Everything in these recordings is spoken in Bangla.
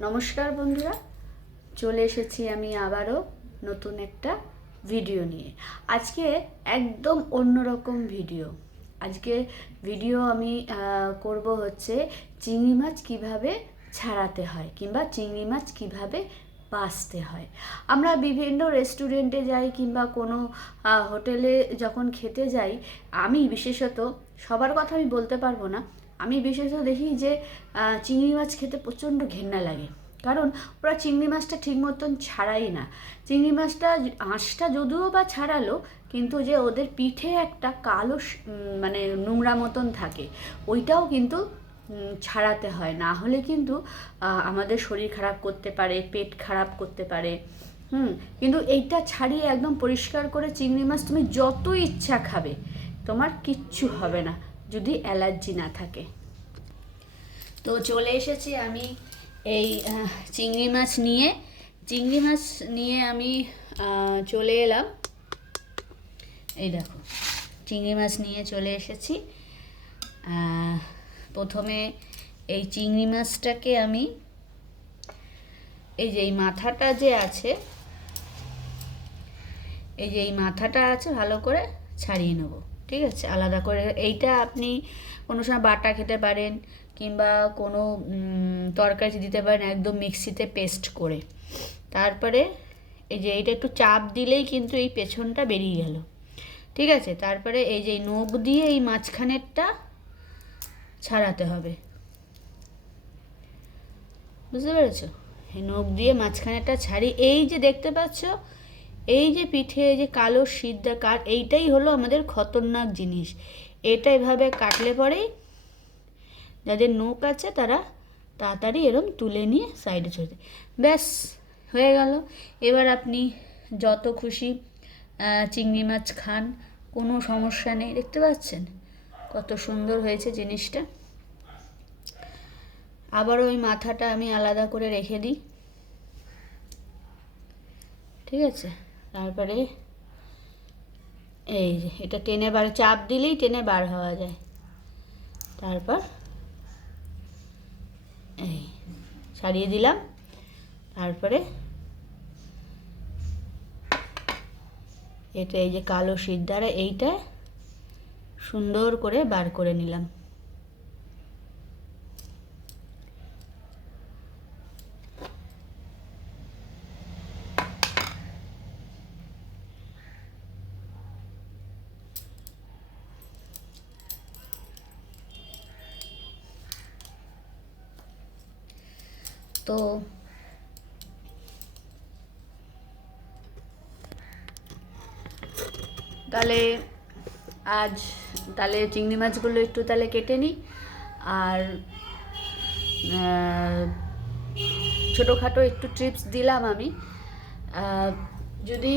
নমস্কার বন্ধুরা, চলে এসেছি আমি আবারও নতুন একটা ভিডিও নিয়ে। আজকে একদম অন্যরকম ভিডিও আজকে ভিডিও আমি করব হচ্ছে চিংড়ি মাছ কীভাবে ছাড়াতে হয় কিংবা চিংড়ি মাছ কীভাবে বাছতে হয়। আমরা বিভিন্ন রেস্টুরেন্টে যাই কিংবা কোনো হোটেলে যখন খেতে যাই, আমি বিশেষত সবার কথা আমি বলতে পারব না আমি বিশেষত দেখি যে চিংড়ি মাছ খেতে প্রচণ্ড ঘেন্না লাগে। কারণ ওরা চিংড়ি মাছটা ঠিক মতন ছাড়াই না। চিংড়ি মাছটা আঁশটা যদিও বা ছাড়ালো, কিন্তু যে ওদের পিঠে একটা কালো মানে নোংরা মতন থাকে, ওইটাও কিন্তু ছাড়াতে হয়। না হলে কিন্তু আমাদের শরীর খারাপ করতে পারে, পেট খারাপ করতে পারে। হুম, কিন্তু এইটা ছাড়িয়ে একদম পরিষ্কার করে চিংড়ি মাছ তুমি যত ইচ্ছা খাবে, তোমার কিচ্ছু হবে না। যদি অ্যালার্জি না থাকে। তো চলে এসেছি আমি এই চিংড়ি মাছ নিয়ে। চিংড়ি মাছ নিয়ে আমি চলে এলাম। এই দেখো, চিংড়ি মাছ নিয়ে চলে এসেছি। প্রথমে এই চিংড়ি মাছটাকে আমি, এই যে এই মাথাটা যে আছে, এই যে এই মাথাটা আছে, ভালো করে ছাড়িয়ে নেব। ঠিক আছে? আলাদা করে এইটা আপনি কোনো সময় বাটা খেতে পারেন কিংবা কোনো তরকারি দিতে পারেন একদম মিক্সিতে পেস্ট করে। তারপরে এই যে এইটা একটু চাপ দিলেই কিন্তু এই পেছনটা বেরিয়ে গেল। ঠিক আছে? তারপরে এই যে নখ দিয়ে এই মাঝখানেরটা ছাড়াতে হবে। বুঝতে পেরেছ? এই নখ দিয়ে মাঝখানেরটা ছাড়ি এই যে দেখতে পাচ্ছ এই যে পিঠে যে কালো সিদ্ধা কাঠ এইটাই হলো আমাদের খতরনাক জিনিস। এটা এভাবে কাটলে পরেই যাদের নখ আছে তারা তাড়াতাড়ি এরম তুলে নিয়ে সাইডে চলে ব্যাস, হয়ে গেল। এবার আপনি যত খুশি চিংড়ি মাছ খান, কোনো সমস্যা নেই। দেখতে পাচ্ছেন? কত সুন্দর হয়েছে জিনিসটা। আবার ওই মাথাটা আমি আলাদা করে রেখে দিই। ঠিক আছে? তারপরে এই যে, এটা টেনে বার, চাপ দিলেই টেনে বার হওয়া যায়। তারপর এই ছাড়িয়ে দিলাম। তারপরে এটা এই যে কালো সিদ্ধারা এইটা সুন্দর করে বার করে নিলাম। তো তাহলে আজ তাহলে চিংড়ি মাছগুলো একটু তাহলে কেটে নিই। আর ছোটোখাটো একটু ট্রিপস দিলাম আমি। যদি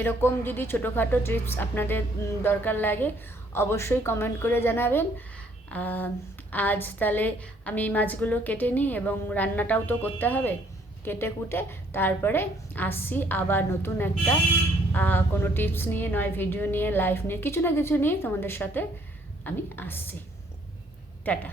এরকম যদি ছোটোখাটো ট্রিপস আপনাদের দরকার লাগে, অবশ্যই কমেন্ট করে জানাবেন। আজ তাহলে আমি এই মাছগুলো কেটে নিই এবং রান্নাটাও তো করতে হবে। কেটে কুটে তারপরে আসছি আবার নতুন একটা কোনো টিপস নিয়ে নয়, ভিডিও নিয়ে লাইফ নিয়ে, কিছু না কিছু নিয়ে তোমাদের সাথে আমি আসছি। টাটা।